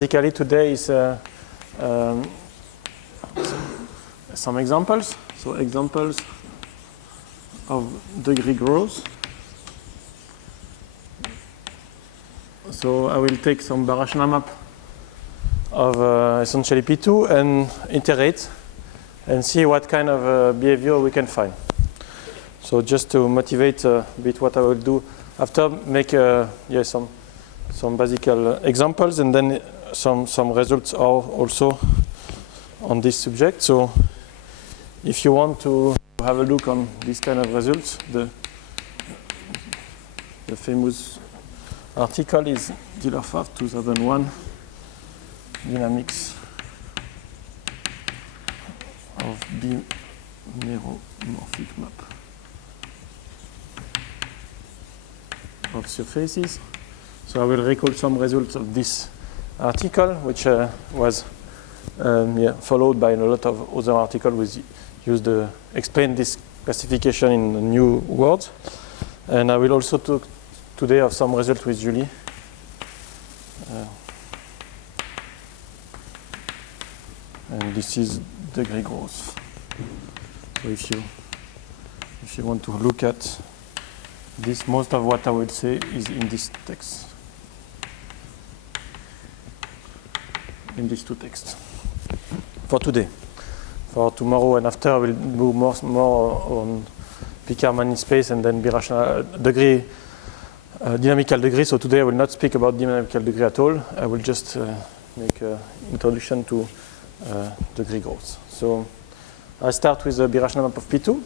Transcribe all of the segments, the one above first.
Basically today is some examples. So examples of degree growth. So I will take some birational map of essentially P2 and iterate and see what kind of behavior we can find. So just to motivate a bit what I will do after, make some basic examples and then some results are also on this subject. So if you want to have a look on this kind of results, the famous article is Diller-Favre 2001, Dynamics of bimeromorphic map of surfaces. So I will recall some results of this article, which was followed by a lot of other articles which explain this classification in new words. And I will also talk today of some results with Julie. And this is degree growth. So if you want to look at this, most of what I will say is in this text. In these two texts for today. For tomorrow and after, I will do more on Picard-Manning space and then birational degree, dynamical degree. So today I will not speak about dynamical degree at all. I will just make an introduction to degree growth. So I start with the birational map of P2.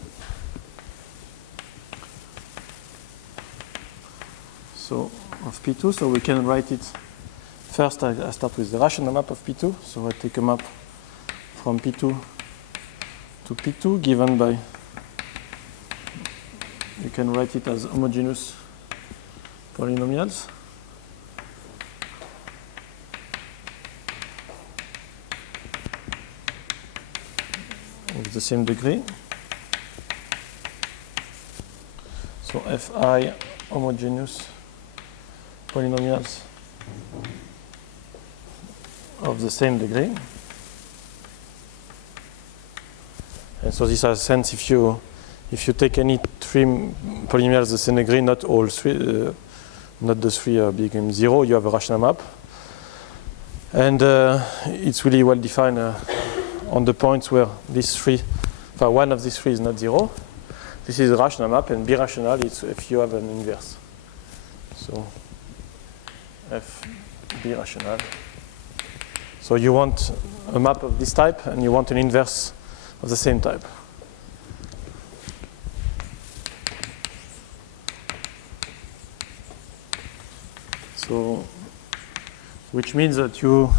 So of P2, so we can write it. First, I start with the rational map of P2. So I take a map from P2 to P2 given by, you can write it as homogeneous polynomials. Of the same degree. So Fi homogeneous polynomials of the same degree. And so this has sense if you take any three polynomials of the same degree, not all three, not the three become zero, you have a rational map. And it's really well defined on the points where these three, one of these three is not zero. This is a rational map, and birational is if you have an inverse. So F birational. So you want a map of this type, and you want an inverse of the same type. So, which means that you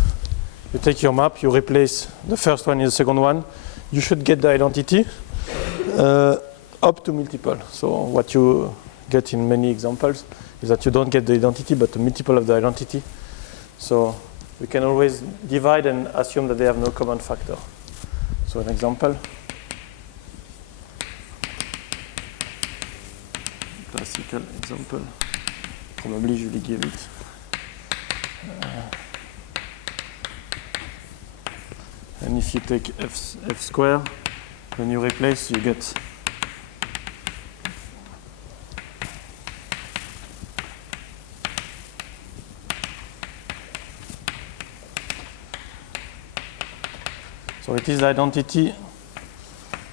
take your map, you replace the first one in the second one, you should get the identity up to multiple. So what you get in many examples is that you don't get the identity, but a multiple of the identity. So we can always divide and assume that they have no common factor. So an example. Classical example. Probably Julie gave it. And if you take f square, when you replace, you get so it is the identity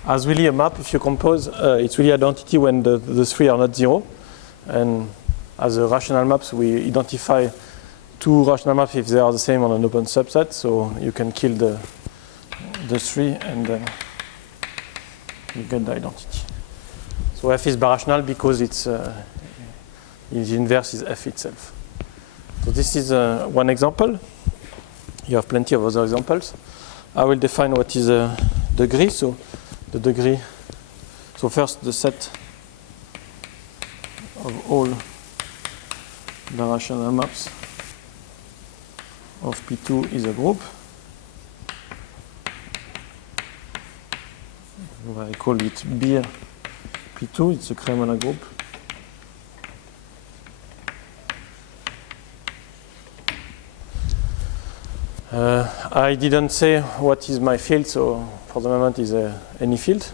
as really a map. If you compose, it's really identity when the three are not zero. And as a rational maps, we identify two rational maps if they are the same on an open subset. So you can kill the three and then you get the identity. So F is birational because it's the inverse is F itself. So this is one example. You have plenty of other examples. I will define what is a degree. So the degree, so first the set of all the rational maps of P2 is a group. I call it bir P2, it's a Kremona group. I didn't say what is my field, so for the moment is any field.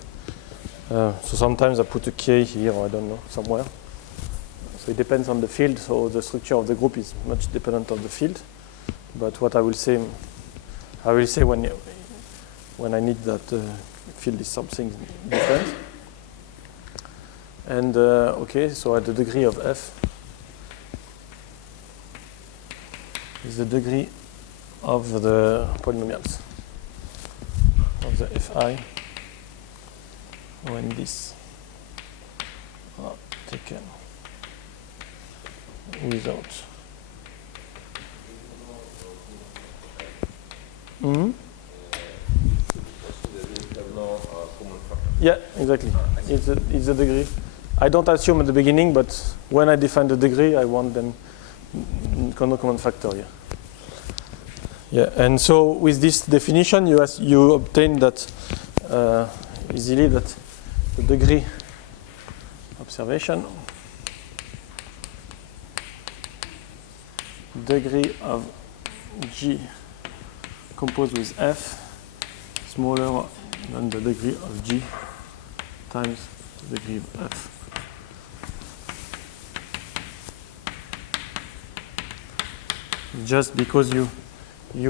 So sometimes I put a K here, or I don't know, somewhere. So it depends on the field, so the structure of the group is much dependent on the field. But what I will say when I need that field is something different. And okay, so at the degree of f is the degree of the polynomials of the fi when this are taken without. Mm-hmm. Yeah, exactly. It's a degree. I don't assume at the beginning, but when I define the degree, I want them no common factor. Yeah. Yeah, and so with this definition, you obtain that easily that the degree observation, degree of G composed with F smaller than the degree of G times the degree of F. Just because you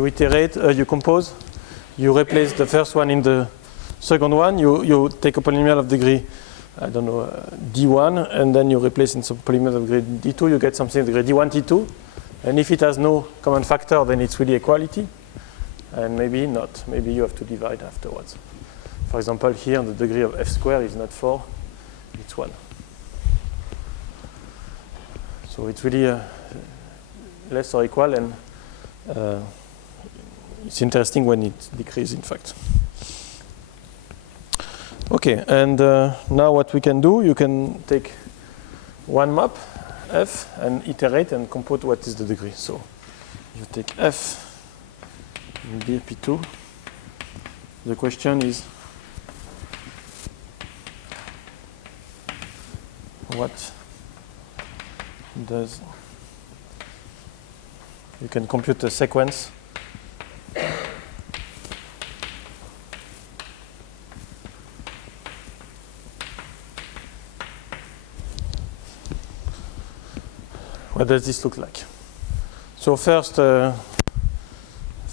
iterate, you compose, you replace the first one in the second one, you take a polynomial of degree, I don't know, D1, and then you replace in some polynomial of degree D2, you get something of degree D1, T2, and if it has no common factor, then it's really equality, and maybe not, maybe you have to divide afterwards. For example, here the degree of F squared is not 4, it's 1. So it's really less or equal, and it's interesting when it decreases, in fact. Okay, and now what we can do, you can take one map, F, and iterate and compute what is the degree. So you take F in BFP2. The question is, what does, you can compute a sequence what does this look like? So first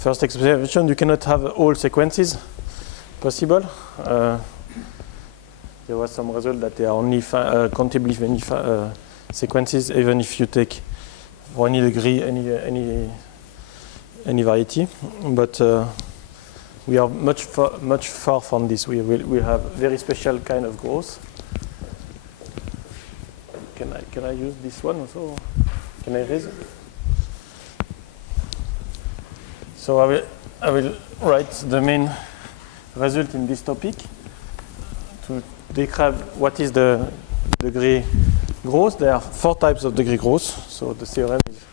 observation, you cannot have all sequences possible. There was some result that there are only countably many sequences, even if you take for any degree any variety. But we are much far from this. We have very special kind of growth. Can I use this one also? Can I erase it? So I will write the main result in this topic to describe what is the degree growth. There are 4 types of degree growth. So the theorem is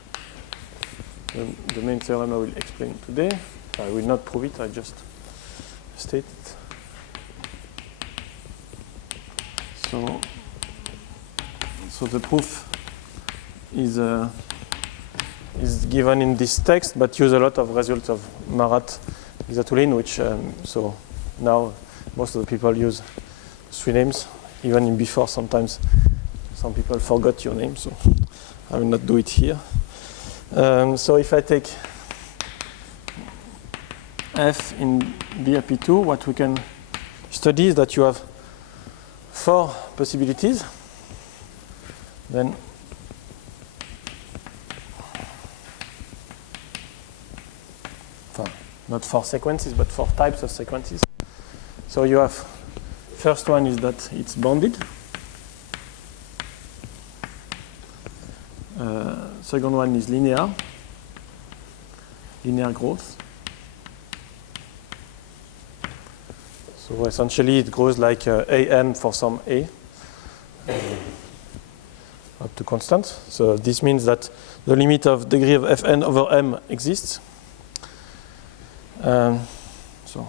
the main theorem I will explain today. I will not prove it, I just state it. So the proof is given in this text, but use a lot of results of Marat Izatulin, which so now most of the people use 3 names. Even in before, sometimes some people forgot your name, so I will not do it here. So if I take F in BRP2, what we can study is that you have 4 possibilities. Then not 4 sequences, but 4 types of sequences. So you have, first one is that it's bounded. Second one is linear growth. So essentially it grows like AM for some A up to constant. So this means that the limit of degree of Fn over M exists. So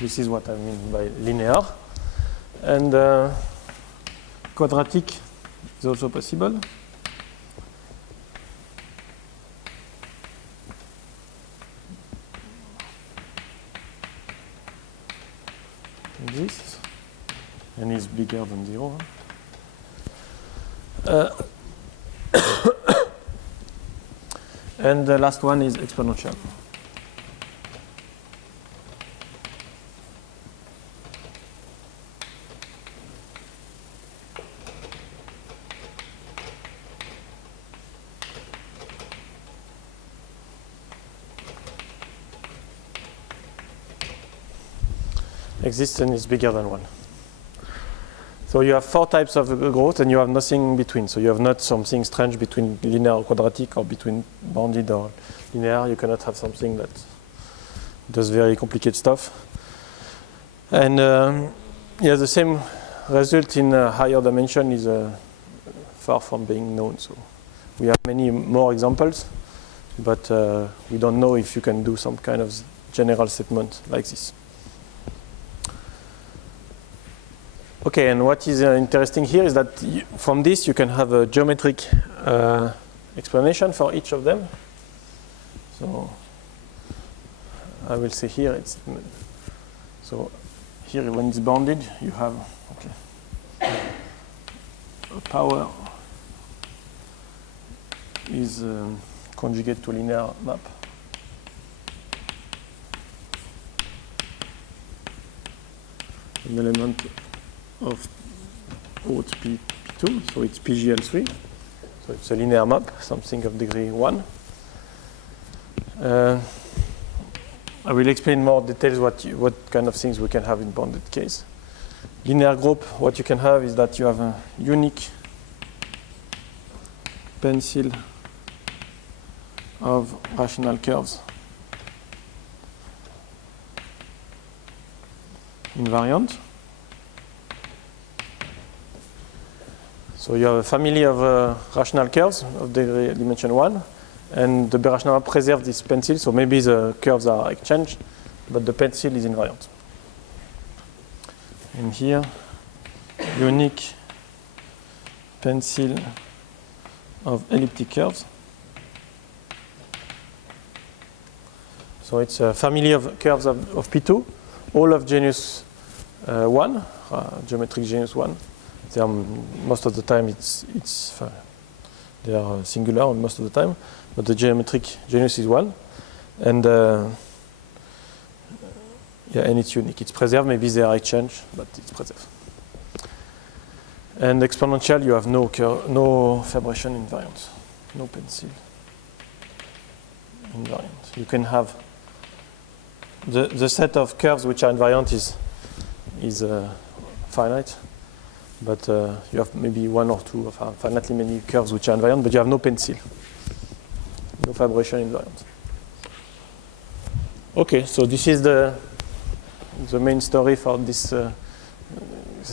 This is what I mean by linear. And quadratic is also possible. This, and is bigger than 0. And the last one is exponential. Exists and is bigger than 1. So you have 4 types of growth and you have nothing in between. So you have not something strange between linear or quadratic or between bounded or linear. You cannot have something that does very complicated stuff. And the same result in a higher dimension is far from being known. So we have many more examples, but we don't know if you can do some kind of general statement like this. Okay, and what is interesting here is that from this you can have a geometric explanation for each of them. So I will say here it's so here when it's bounded you have a power is conjugate to linear map. An element of root P2, so it's PGL3. So it's a linear map, something of degree 1. I will explain more details what kind of things we can have in bounded case. Linear group, what you can have is that you have a unique pencil of rational curves invariant. So you have a family of rational curves of degree dimension 1, and the rational map preserves this pencil, so maybe the curves are exchanged, but the pencil is invariant. And here, unique pencil of elliptic curves. So it's a family of curves of P2, all of genus 1, geometric genus 1. Most of the time they are singular most of the time, but the geometric genus is 1, and and it's unique. It's preserved. Maybe they are exchanged, but it's preserved. And exponential, you have no Fabration invariant, no pencil invariant. You can have the set of curves which are invariant is finite. But you have maybe 1 or 2 of finitely many curves which are invariant, but you have no pencil, no Fabration invariant. Okay, so this is the main story for this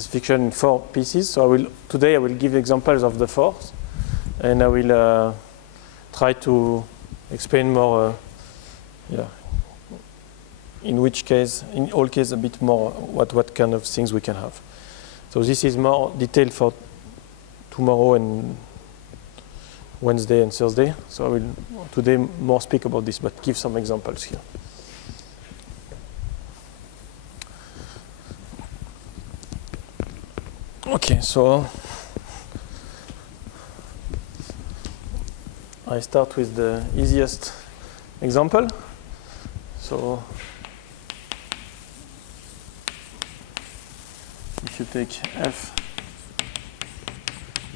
fiction in 4 pieces. So today I will give examples of the 4, and I will try to explain more. In which case, in all cases, a bit more what kind of things we can have. So this is more detailed for tomorrow and Wednesday and Thursday. So I will today more speak about this, but give some examples here. Okay, so I start with the easiest example. So if you take F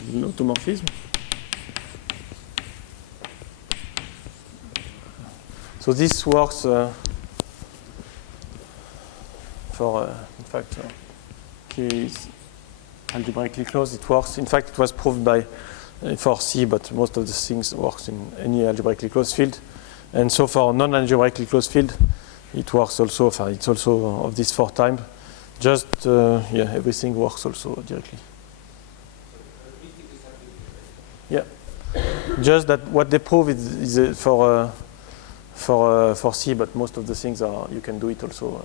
is an automorphism, so this works for in fact K is algebraically closed. It works. In fact, it was proved by for C, but most of the things works in any algebraically closed field. And so for non-algebraically closed field, it works also. It's also of this 4 times. Just everything works also directly. Yeah, just that what they prove is for C, but most of the things are you can do it also.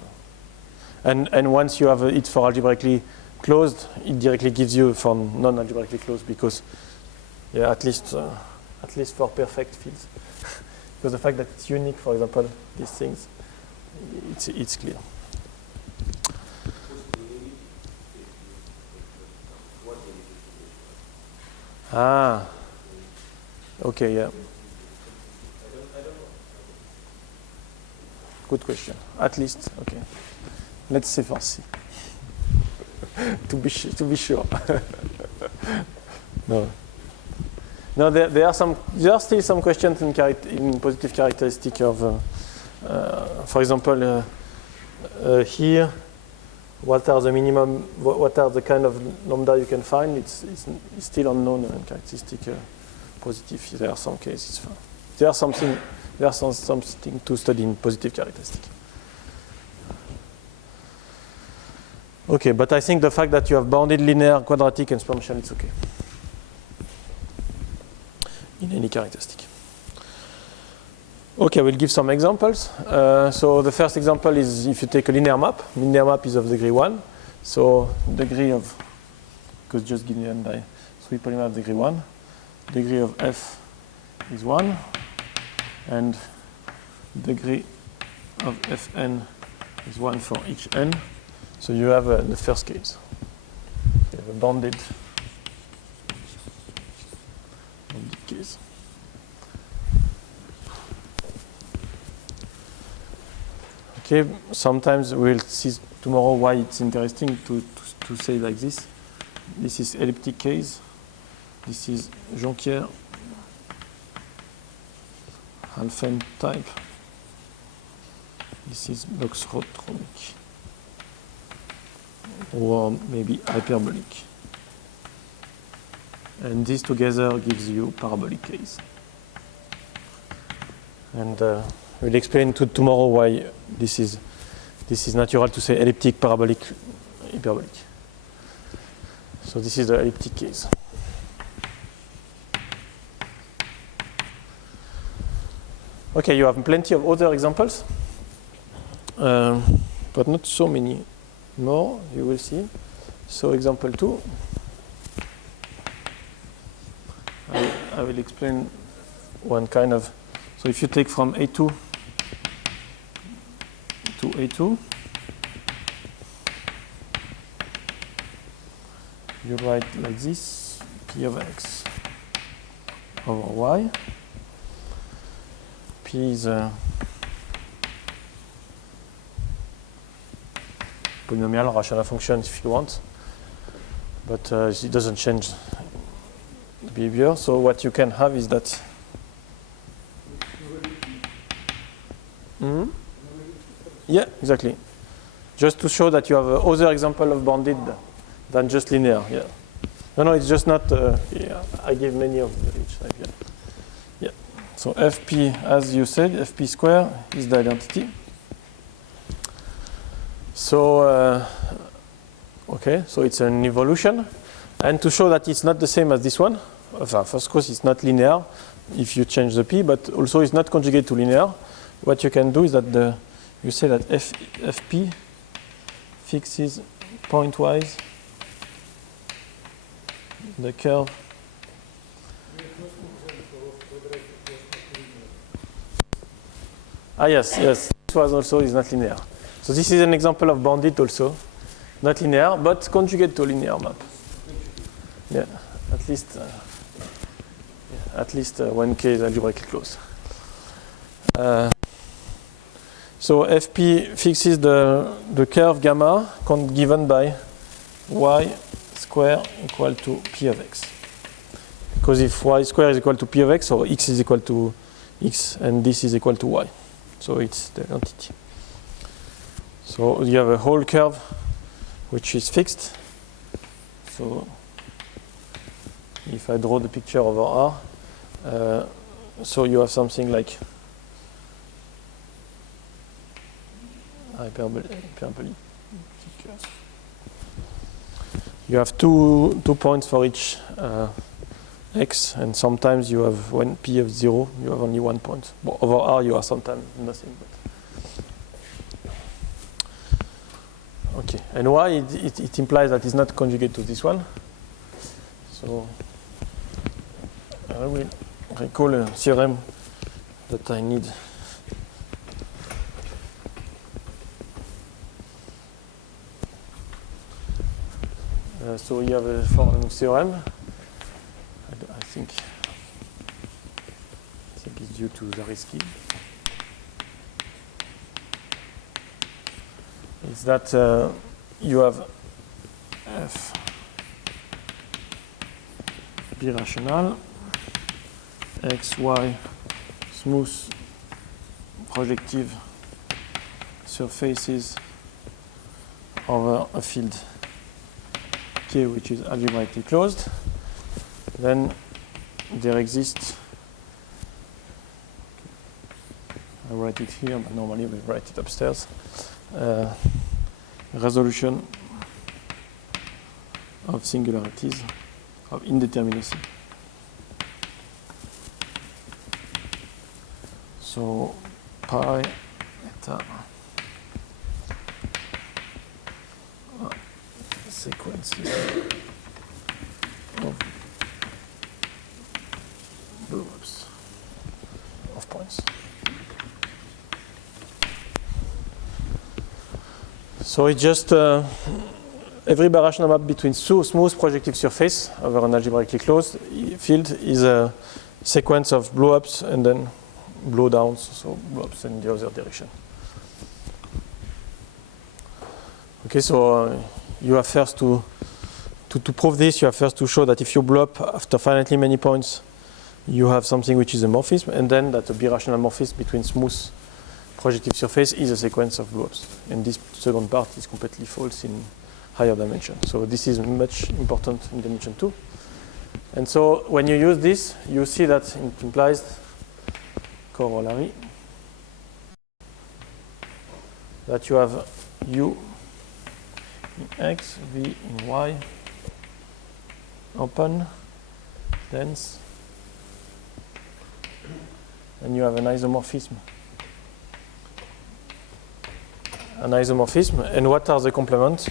And once you have it for algebraically closed, it directly gives you for non-algebraically closed because, yeah, at least for perfect fields. Because the fact that it's unique, for example, these things, it's clear. Ah, okay, yeah. Good question. At least, okay. Let's say for C. to be sure. No. No, there are still some questions in positive characteristic of, for example, here. What are the minimum? What are the kind of lambda you can find? It's still unknown and characteristic positive. There are some cases. There's something to study in positive characteristic. Okay, but I think the fact that you have bounded linear, quadratic, and exponential, it's okay in any characteristic. Okay, we'll give some examples. So the first example is if you take a linear map. Linear map is of degree 1. So degree of, because just given by 3 polymer of degree 1. Degree of f is 1. And degree of fn is 1 for each n. So you have the first case. You have a bounded case. Okay, sometimes we'll see tomorrow why it's interesting to say like this. This is elliptic case. This is Jonquière Halphen type. This is boxrotromic or maybe hyperbolic. And this together gives you parabolic case. And we'll explain tomorrow why this is natural to say elliptic, parabolic, hyperbolic. So this is the elliptic case. Okay, you have plenty of other examples, but not so many more, you will see. So example 2. I will explain one kind of, so if you take from A2 to A2, you write like this, P of x over y. P is a polynomial, rational function if you want, but it doesn't change the behavior. So what you can have is that yeah, exactly. Just to show that you have other example of bounded than just linear. Yeah. No, it's just not. Yeah, I give many of each type. Yeah. Yeah. So Fp, as you said, Fp square is the identity. So okay, so it's an evolution, and to show that it's not the same as this one. First, of course, it's not linear if you change the p, but also it's not conjugate to linear. What you can do is that you say that Fp fixes pointwise the curve yes, this was also is not linear. So this is an example of bounded also, not linear, but conjugate to a linear map. Yeah, at least one case algebraically close. So Fp fixes the curve gamma given by y square equal to p of x. Because if y square is equal to p of x, or x is equal to x, and this is equal to y. So it's the identity. So you have a whole curve which is fixed. So if I draw the picture over R, so you have something like hyperbolic. You have two points for each x, and sometimes you have when p of 0, you have only 1 point. Well, over R, you have sometimes nothing. But And why? It implies that it's not conjugate to this one. So I will recall a theorem that I need. So you have a following theorem. I think it's due to Zariski. It's that you have f birational x, y, smooth projective surfaces over a field K which is algebraically closed. Then there exists, I write it here, but normally we write it upstairs, resolution of singularities of indeterminacy. So pi eta sequences of blow-ups of points. So it's just every birational map between smooth projective surface over an algebraically closed field is a sequence of blow-ups and then blow-downs, so blow-ups in the other direction. Okay, so you have first to prove this, you have first to show that if you blow up after finitely many points, you have something which is a morphism, and then that a birational morphism between smooth projective surface is a sequence of blow-ups. And this second part is completely false in higher dimension. So this is much important in dimension 2. And so when you use this, you see that it implies corollary that you have U in X, V in Y, open, dense, and you have an isomorphism. And what are the complements?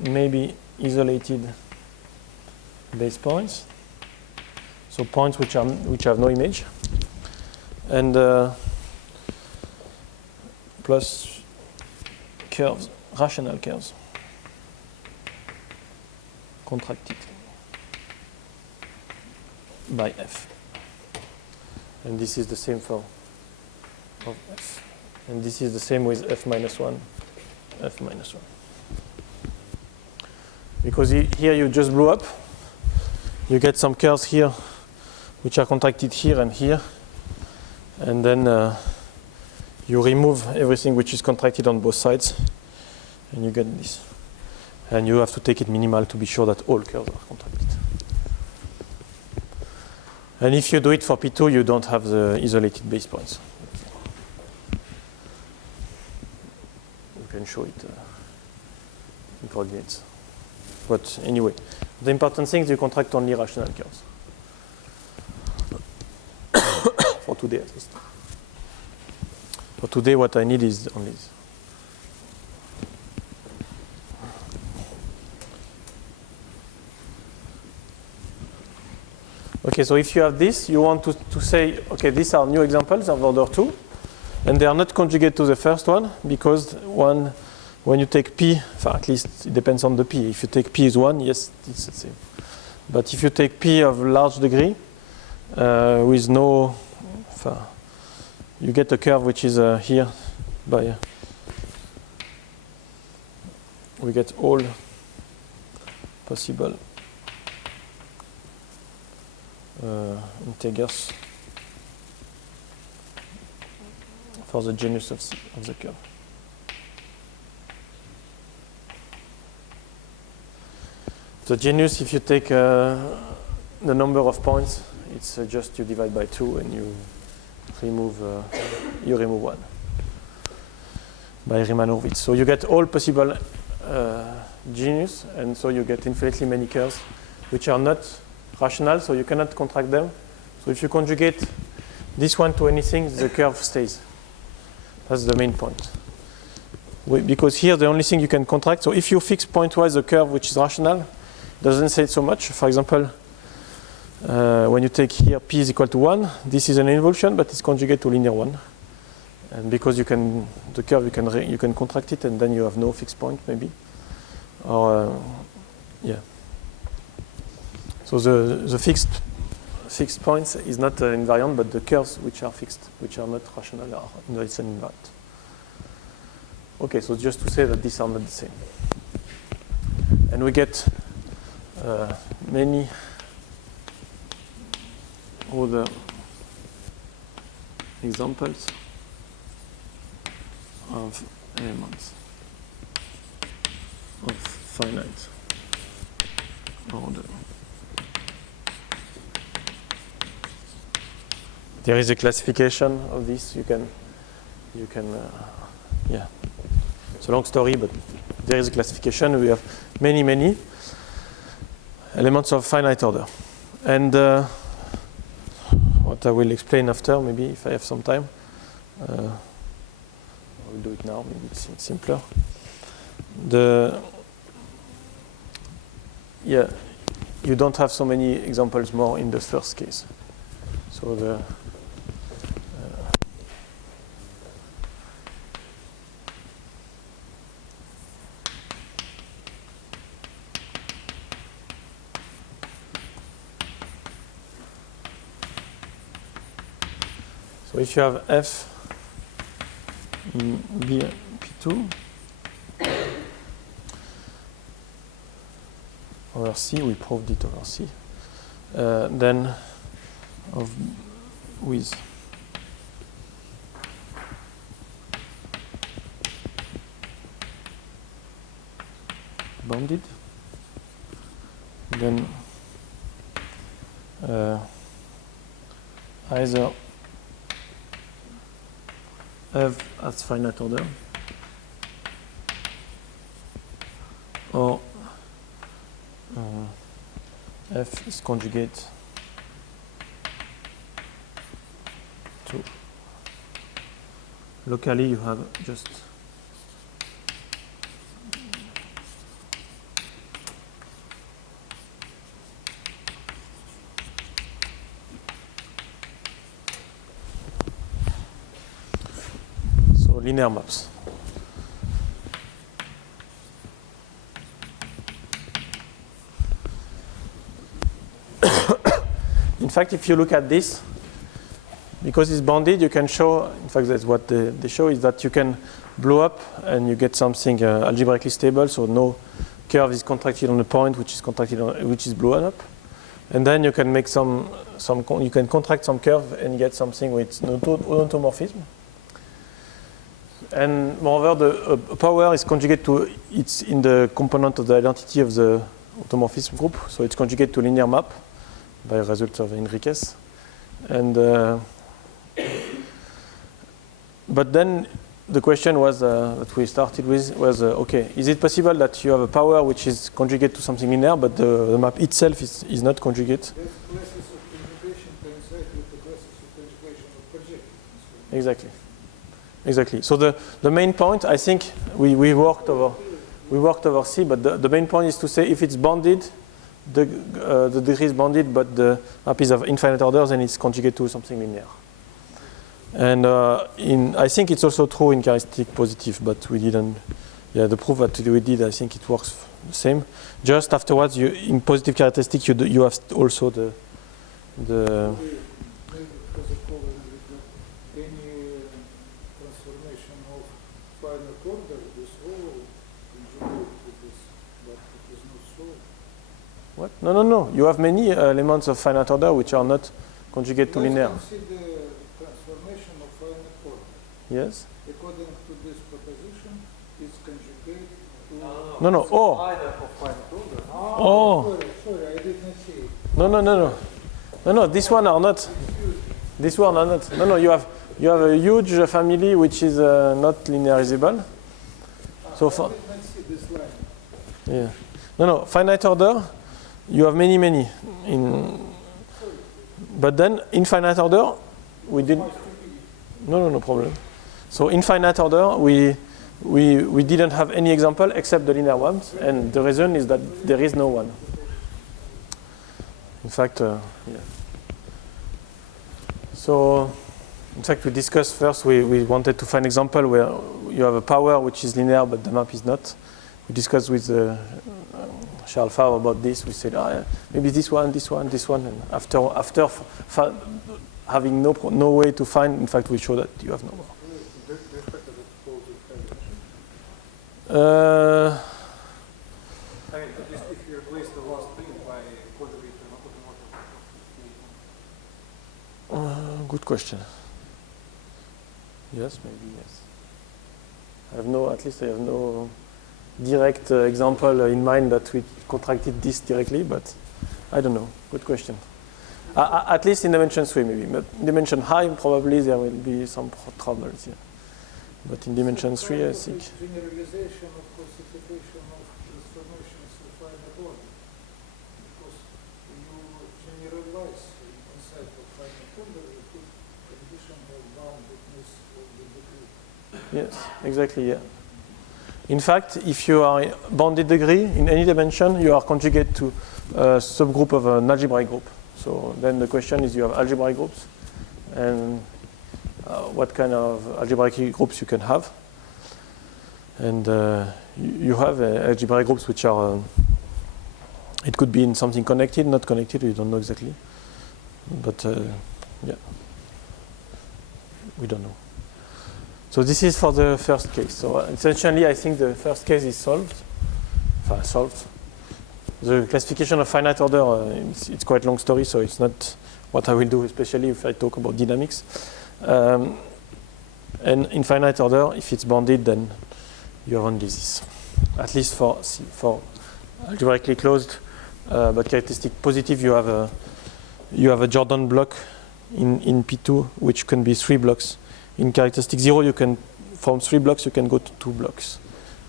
Maybe isolated base points, so points which have no image, and plus curves, rational curves, contracted by F. And this is the same for of F. And this is the same with F minus 1, F minus 1. Because here you just blew up, you get some curves here which are contracted here and here, and then you remove everything which is contracted on both sides, and you get this. And you have to take it minimal to be sure that all curves are contracted. And if you do it for P2, you don't have the isolated base points. You can show it in coordinates. But anyway, the important thing is you contract only rational curves. For today, at least. For today, what I need is only this. Okay, so if you have this, you want to say, okay, these are new examples of order 2, and they are not conjugate to the first one, because when you take P, at least it depends on the P. If you take P is 1, yes, it's the same. But if you take P of large degree, with no, you get a curve which is here by, we get all possible integers for the genus of the curve. The genus, if you take the number of points, it's just you divide by 2 and you remove 1 by Riemann-Hurwitz. So you get all possible genus, and so you get infinitely many curves which are not rational, so you cannot contract them. So if you conjugate this one to anything, the curve stays. That's the main point. Because here the only thing you can contract, so if you fix pointwise the curve which is rational, it doesn't say so much. For example, when you take here p is equal to 1, this is an involution, but it's conjugate to linear 1. And because you can, the curve, you can contract it, and then you have no fixed point, maybe. Or, yeah. So the fixed points is not invariant, but the curves which are fixed, which are not rational, are it's an invariant. Okay, so just to say that these are not the same. And we get many other examples of elements of finite order. There is a classification of this. You can, yeah. It's a long story, but there is a classification. We have many elements of finite order. And what I will explain after, maybe if I have some time. I will do it now, maybe it's simpler. Yeah, you don't have so many examples more in the first case. So so if you have f in P2 over C, we proved it over C, then with bounded, then either F as finite order or F is conjugate to locally you have just linear maps. In fact, if you look at this, because it's bounded, you can show, in fact, that's what they show, is that you can blow up and you get something algebraically stable, so no curve is contracted on a point which is contracted on, which is blown up. And then you can make you can contract some curve and get something with no automorphism. And moreover, the power is conjugate to, it's in the component of the identity of the automorphism group, so it's conjugate to linear map by a result of Enriquez. And but then the question was that we started with was okay, is it possible that you have a power which is conjugate to something linear, but the map itself is not conjugate? Classes of conjugation coincide with the classes of conjugation of projections. Exactly. Exactly. So the main point, I think, we worked over C, but the main point is to say if it's bounded, the degree is bounded, but the map is of infinite order, then it's conjugate to something linear. And I think it's also true in characteristic positive, but we didn't. Yeah, the proof that we did, I think it works the same. Just afterwards, in positive characteristic, you have also the What? No. You have many elements of finite order which are not conjugate to linear. Let's consider the transformation of finite order. Yes. According to this proposition, it's conjugate to. No. Oh. Oh. Sorry, I did not see it. No. This one are not. This one are not. No. You have a huge family which is not linearizable. So I did not see this line. Yeah. No. Finite order. You have many. But then infinite order, we didn't. No problem. So in finite order, we didn't have any example except the linear ones, and the reason is that there is no one. In fact, yeah. So, in fact, we discussed first, we wanted to find example where you have a power which is linear, but the map is not. We discussed with Charles Favre about this. We said, maybe this one, and after having no way to find, in fact, we show that you have no more. Do you expect that it falls with I mean, at least if you replace the last thing by conjugate to automotive. Good question. Yes, maybe yes. At least I have no direct example in mind that we contracted this directly, but I don't know. Good question. At least in dimension 3 maybe. But in dimension high, probably there will be some troubles here. But in dimension 3, I think. Generalization of classification of transformations of finite order. Because when you generalize inside of finite order, you put condition of boundedness of the degree. Yes, exactly, yeah. In fact, if you are bounded degree in any dimension, you are conjugate to a subgroup of an algebraic group. So then the question is, you have algebraic groups, and what kind of algebraic groups you can have. And you have algebraic groups which are, it could be in something connected, not connected, we don't know exactly. But yeah, we don't know. So this is for the first case. So essentially, I think the first case is solved. Solved. The classification of finite order, it's quite a long story, so it's not what I will do, especially if I talk about dynamics. And in finite order, if it's bounded, then you have only this. At least for algebraically closed, but characteristic positive, you have a Jordan block in P2, which can be 3 blocks. In characteristic 0, you can, from 3 blocks, you can go to 2 blocks.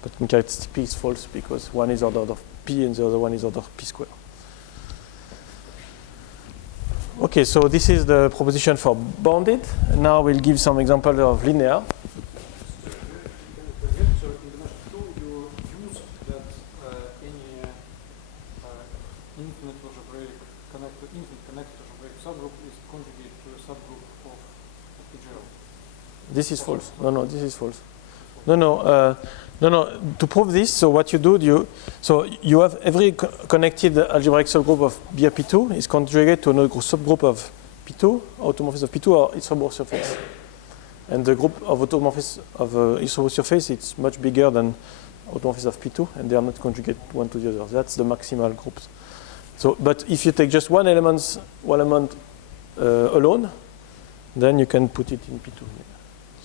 But in characteristic P, it's false because one is ordered of P and the other one is ordered of P squared. Okay, so this is the proposition for bounded. Now we'll give some examples of linear. So in dimension 2, you use that any infinite connected algebraic subgroup is conjugate to a subgroup of PGL. This is false. No, this is false. No. To prove this, so what you do, you have every connected algebraic subgroup of BRP2 is conjugate to another subgroup of P2, automorphism of P2 or Hilbert surface. And the group of automorphism of Hilbert surface, it's much bigger than automorphism of P2, and they are not conjugate one to the other. That's the maximal groups. So, but if you take just one element alone, then you can put it in P2 here.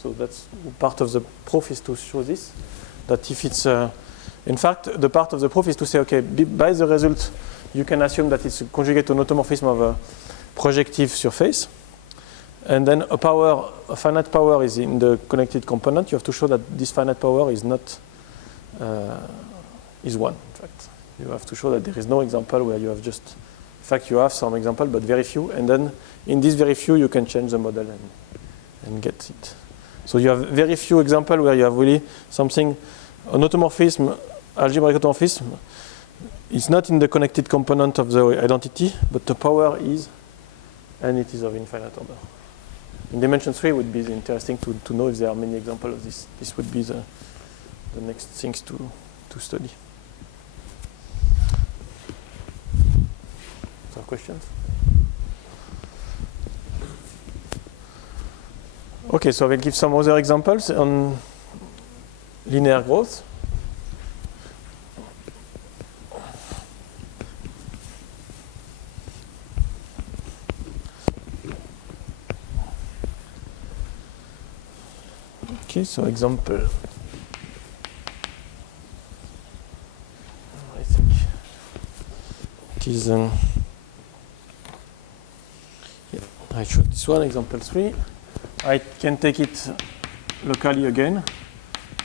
So that's part of the proof is to show this. That if it's, in fact, the part of the proof is to say, okay, by the result, you can assume that it's conjugate to an automorphism of a projective surface. And then a finite power is in the connected component. You have to show that this finite power is not, is 1, in fact. You have to show that there is no example where you have just, in fact, you have some example, but very few. And then in this very few, you can change the model and get it. So you have very few examples where you have really something, an automorphism, algebraic automorphism, it's not in the connected component of the identity, but the power is, and it is of infinite order. In dimension 3 would be interesting to know if there are many examples of this. This would be the next things to study. Some questions? Okay, so I will give some other examples on linear growth. Okay, so example. I think it is. I showed this one, example 3. I can take it locally again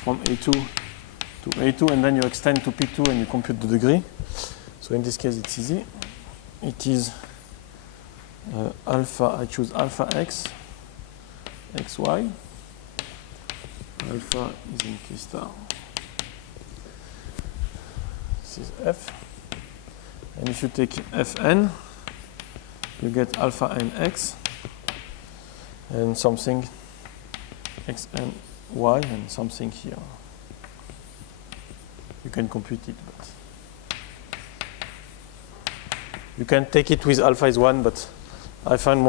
from A2 to A2, and then you extend to P2 and you compute the degree. So in this case, it's easy. It is alpha, I choose alpha x xy. Alpha is in K star. This is f. And if you take fn, you get alpha n x and something xn y and something here. You can compute it, but you can take it with alpha is 1, but I find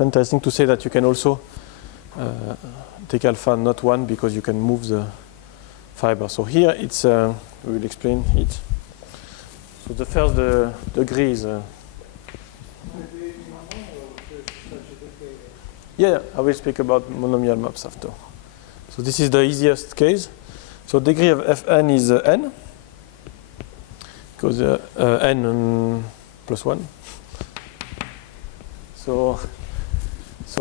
interesting to say that you can also take alpha not 1 because you can move the fiber. So here it's, we will explain it. So the first degree is, Maybe monomial such a decay. yeah, I will speak about monomial maps after. So this is the easiest case. So degree of Fn is n, because n plus 1. So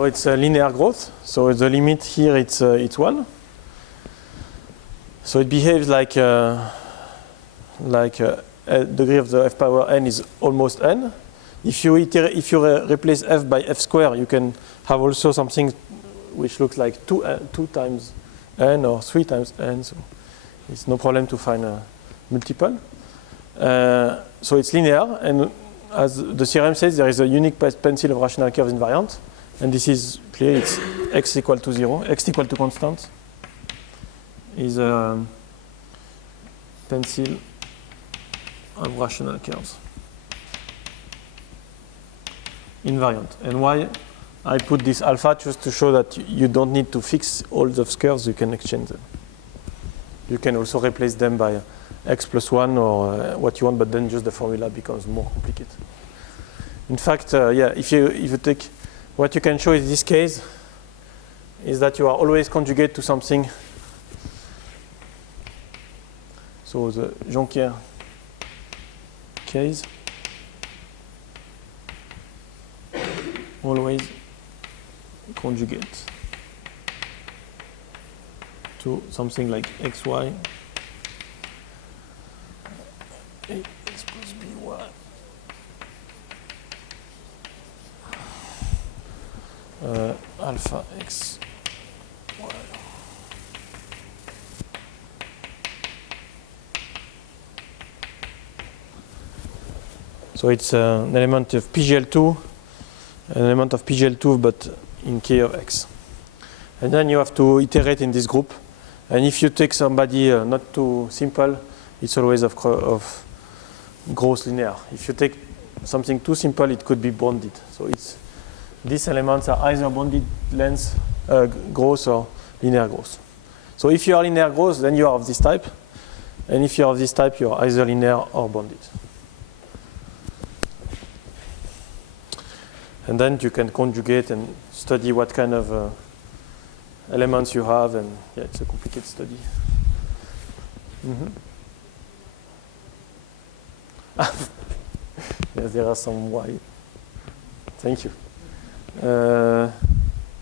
it's a linear growth. So the limit here it's 1. So it behaves like a degree of the f power n is almost n. If you replace f by f square, you can have also something which looks like 2 times n or 3 times n. So it's no problem to find a multiple. So it's linear, and as the theorem says, there is a unique pencil of rational curves invariant, and this is clear. It's x equal to 0, x equal to constant is a pencil of rational curves invariant. And why I put this alpha? Just to show that you don't need to fix all those curves, you can exchange them. You can also replace them by x plus 1 or what you want, but then just the formula becomes more complicated. In fact, yeah, if you take, what you can show in this case is that you are always conjugate to something. So the Jonquière case, always conjugate to something like xy, x plus by, alpha x y. So it's an element of PGL2, an element of PGL2, but in K of x. And then you have to iterate in this group. And if you take somebody not too simple, it's always of gross linear. If you take something too simple, it could be bonded. So these elements are either bonded length gross or linear gross. So if you are linear gross, then you are of this type. And if you are of this type, you are either linear or bonded. And then you can conjugate and study what kind of elements you have, and yeah, it's a complicated study. Yes, there are some y. Thank you.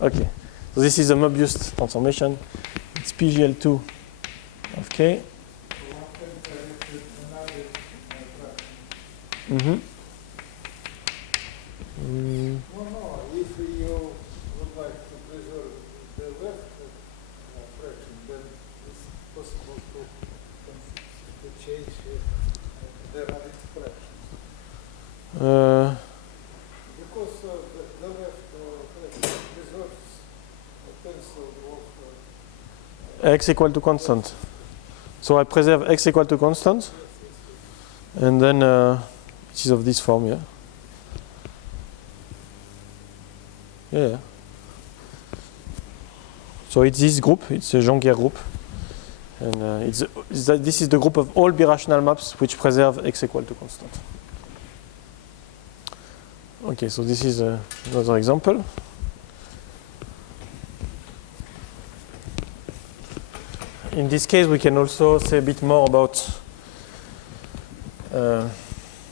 Okay, so this is a Möbius transformation. It's PGL2 of K. No, if you would like to preserve the left fraction, then it's possible to change the right fraction. Because the left fraction preserves a pencil of X equal to constant. So I preserve x equal to constant, and then it is of this form, yeah. Yeah. So it's this group, it's a Jonquière group. And this is the group of all birational maps which preserve x equal to constant. Okay, so this is another example. In this case, we can also say a bit more about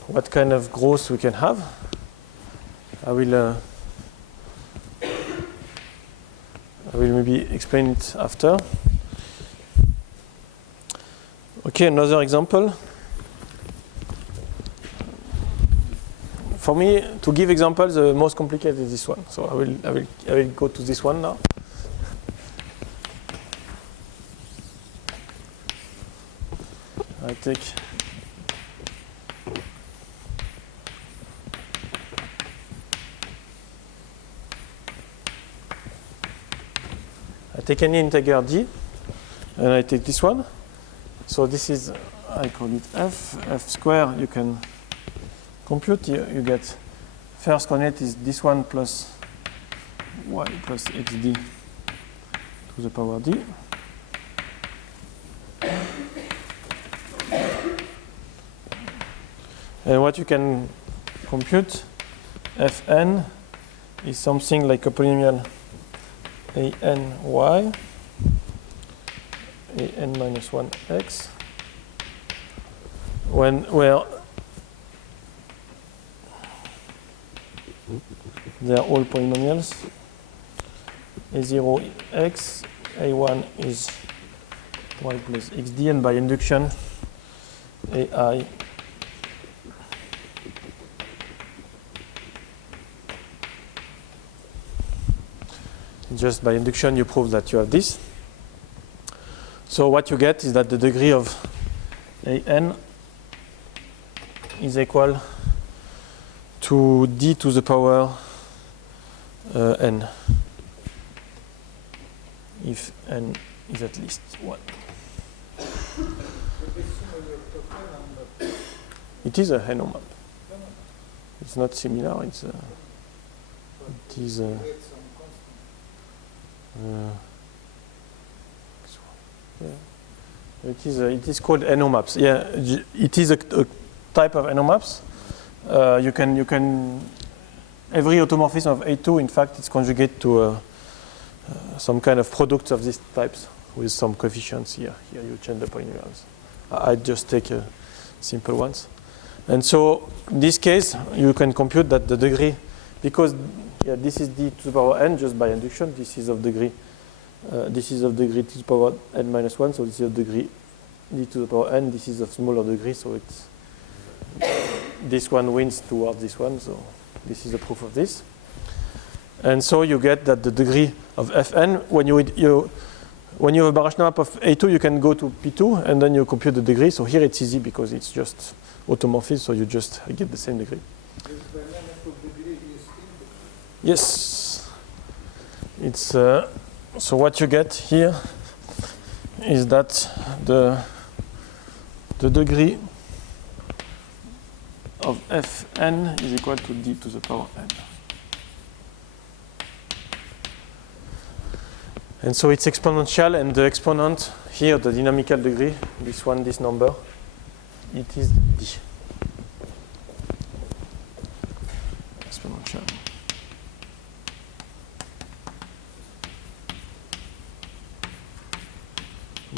what kind of growth we can have. I will maybe explain it after. Okay, another example. for me, to give examples, the most complicated is this one. So I will go to this one now. I take any integer d, and I take this one. So this is, I call it f square. You can compute. You get first coordinate is this one plus y plus xd to the power d. And what you can compute, fn, is something like a polynomial any, an minus 1x, where they are all polynomials. A0 x, a1 is y plus xd, and by induction, ai just by induction you prove that you have this. So what you get is that the degree of an is equal to d to the power n, if n is at least 1. It is a Hello map. It's not similar. It is. It is called NO maps. Yeah, it is a type of NO maps. You can every automorphism of A2, in fact, it's conjugate to some kind of product of these types with some coefficients here. Here you change the polynomials. I just take simple ones. And so in this case, you can compute that the degree, because this is d to the power n just by induction. This is of degree. This is of degree t to the power n minus 1. So this is of degree d to the power n. This is of smaller degree. So it's this one wins towards this one. So this is the proof of this. And so you get that the degree of Fn, when you have a Barash map of A2, you can go to P2 and then you compute the degree. So here it's easy because it's just automorphism, so you just get the same degree. This dynamic of degree is integer. Yes. It's so what you get here is that the degree of Fn is equal to d to the power n. And so it's exponential, and the exponent here, the dynamical degree, this one, this number, it is d. Exponential.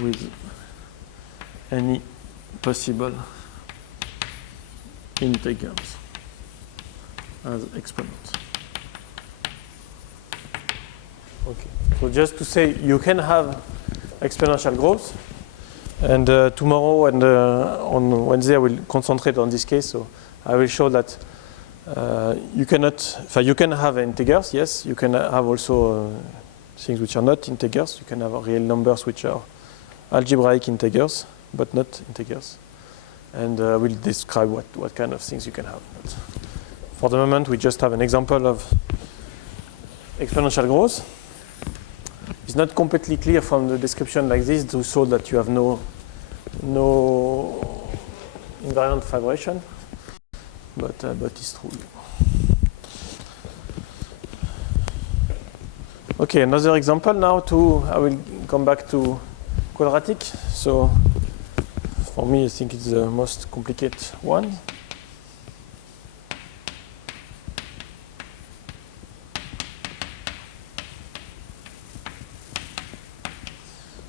With any possible integers as exponent. Okay. So just to say, you can have exponential growth, and tomorrow and on Wednesday I will concentrate on this case. So I will show that you can have integers. Yes, you can have also things which are not integers. You can have real numbers which are algebraic integers, but not integers. And we'll describe what kind of things you can have. But for the moment, we just have an example of exponential growth. It's not completely clear from the description like this to show that you have no invariant vibration, but it's true. Okay, another example now. I will come back to quadratic. So for me, I think it's the most complicated one.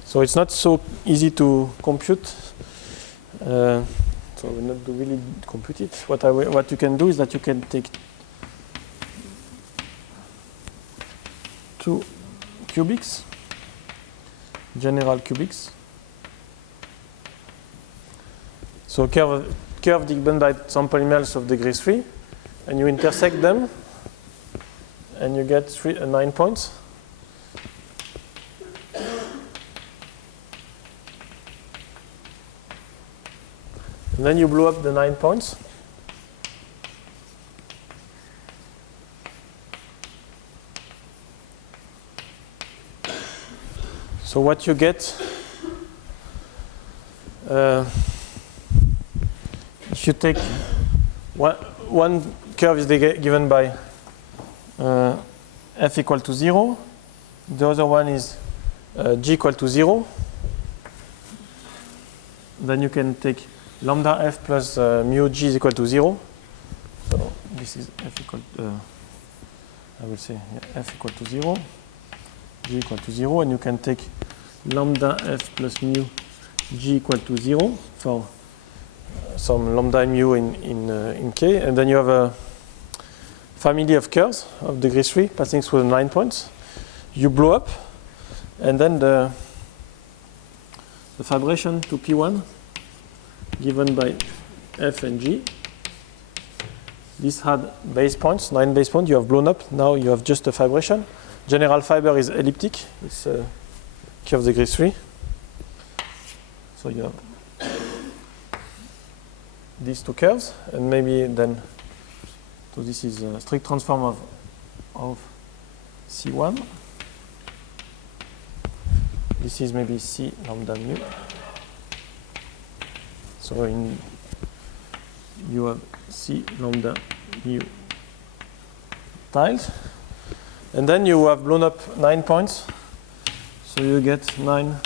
So it's not so easy to compute. So we'll not really compute it. What you can do is that you can take two cubics, general cubics. So curve given by some polynomials of degree 3, and you intersect them, and you get 9 points. And then you blow up the 9 points. So what you get, if you take one curve is given by f equal to 0, the other one is g equal to 0, then you can take lambda f plus mu g is equal to 0. So this is f equal to, I will say f equal to 0, g equal to 0, and you can take lambda f plus mu g equal to 0 for some lambda and mu in K, and then you have a family of curves of degree 3 passing through the 9 points. You blow up, and then the vibration to P1 given by F and G. This had base points, 9 base points. You have blown up. Now you have just a vibration. General fiber is elliptic. It's a curve degree 3. So you have these two curves, and maybe then, so this is a strict transform of C1. This is maybe C lambda mu. So you have C lambda mu tiles, and then you have blown up 9 points. So you get 9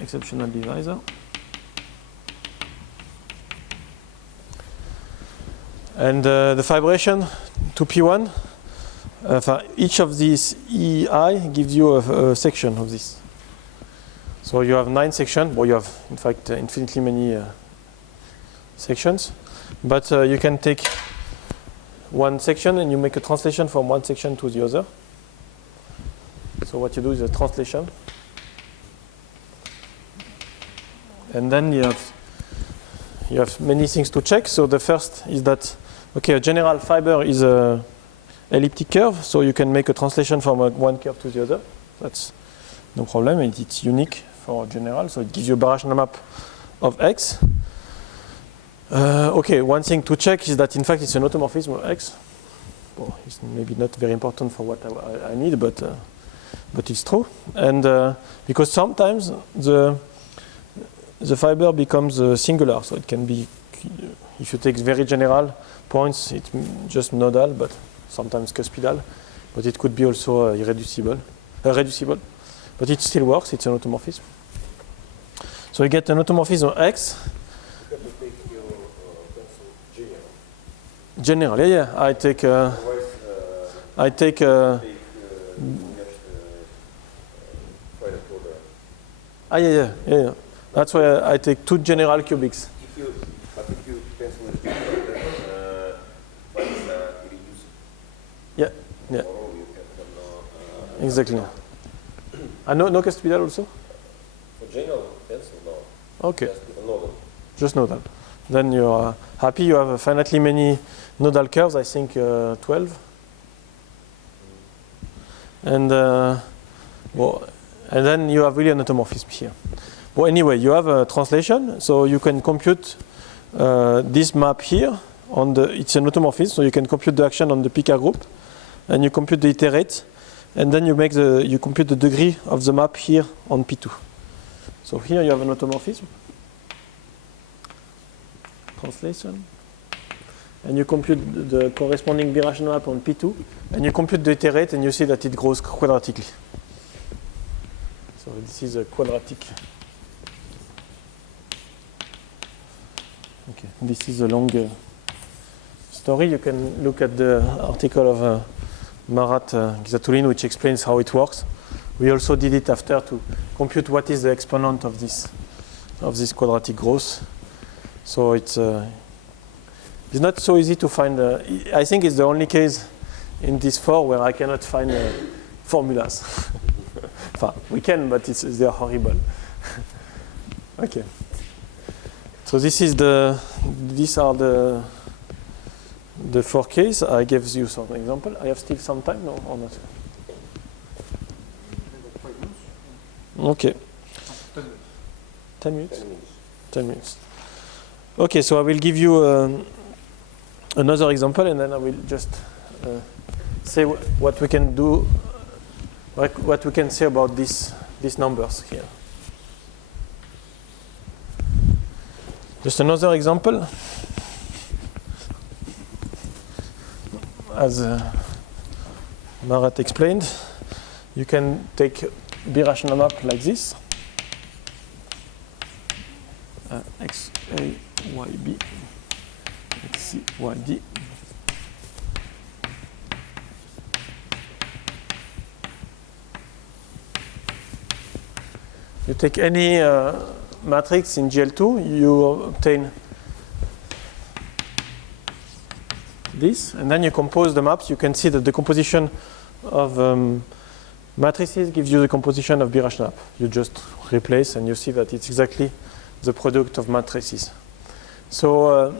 exceptional divisor. And the vibration to P1, for each of these EI gives you a section of this. So you have 9 sections. Well, you have, in fact, infinitely many sections. But you can take one section and you make a translation from one section to the other. So what you do is a translation. And then you have many things to check. So the first is that, okay, a general fiber is a elliptic curve, so you can make a translation from one curve to the other. That's no problem, and it's unique for general, so it gives you a birational map of X. Okay, one thing to check is that in fact it's an automorphism of X. Well, it's maybe not very important for what I need, but it's true. And because sometimes the fiber becomes singular, so it can be, if you take very general points, it's just nodal, but sometimes cuspidal, but it could be also reducible, but it still works. It's an automorphism. So you get an automorphism of X. You have to take your pencil General, general. yeah. I take. I take. Find a folder. Yeah. That's why I take 2 general cubics. If you pencil is different, then but it's irreducible. Yeah. Or you have no. Exactly. No cuspidal also? For general pencil, no. Okay. Just nodal. Just nodal. Then you are happy. You have finitely many nodal curves. I think 12. And and then you have really an automorphism here. Well, anyway, you have a translation, so you can compute this map here on the. It's an automorphism, so you can compute the action on the Picard group, and you compute the iterate, and then you compute the degree of the map here on P2. So here you have an automorphism. Translation. And you compute the corresponding birational map on P2, and you compute the iterate, and you see that it grows quadratically. So this is a quadratic. Okay, this is a long story. You can look at the article of Marat Gizatulin, which explains how it works. We also did it after to compute what is the exponent of this quadratic growth. So it's not so easy to find. I think it's the only case in this 4 where I cannot find formulas. We can, but they're horrible. Okay. So these are the 4 cases. I gave you some example. I have still some time, no, or not? About 5 minutes. Okay, 10 minutes. 10 minutes. 10 minutes. 10 minutes. Okay, so I will give you another example, and then I will just say what we can do, what we can say about these numbers here. Just another example. As Marat explained, you can take birational map like this. X, A, Y, B, X, C, Y, D. You take any matrix in GL2, you obtain this, and then you compose the maps. You can see that the composition of matrices gives you the composition of birational map. You just replace, and you see that it's exactly the product of matrices. So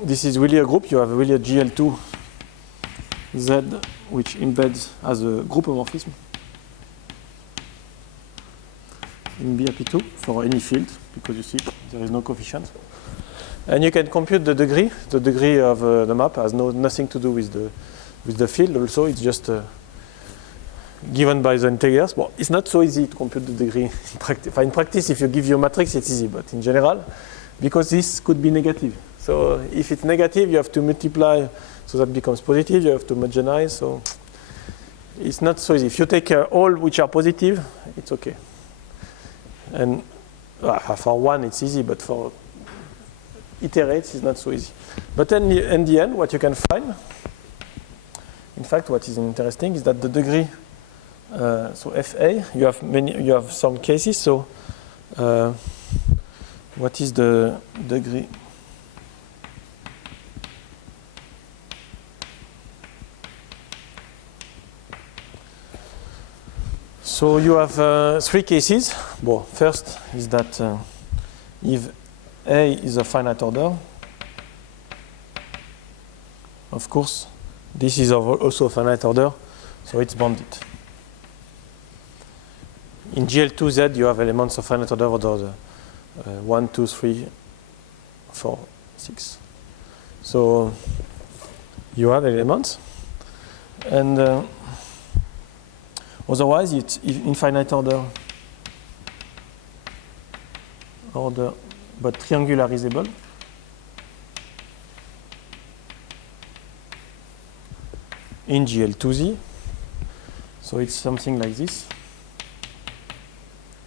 this is really a group. You have really a GL2 Z which embeds as a group homomorphism in BAP2 for any field, because you see there is no coefficient. And you can compute the degree. The degree of the map has nothing to do with the field. Also, it's just given by the integers. Well, it's not so easy to compute the degree in practice. In practice, if you give your matrix, it's easy. But in general, because this could be negative. So if it's negative, you have to multiply so that becomes positive. You have to homogenize. So it's not so easy. If you take all which are positive, it's okay. And for one, it's easy, but for iterates, it's not so easy. But then in the end, what you can find, in fact, what is interesting is that the degree, so FA, you have some cases. So what is the degree? So you have 3 cases. Well, first is that if A is a finite order, of course, this is also a finite order, so it's bounded. In GL2Z, you have elements of finite order 1, 2, 3, 4, 6. So you have elements, and otherwise it's infinite order, but triangularizable. In GL2Z, so it's something like this.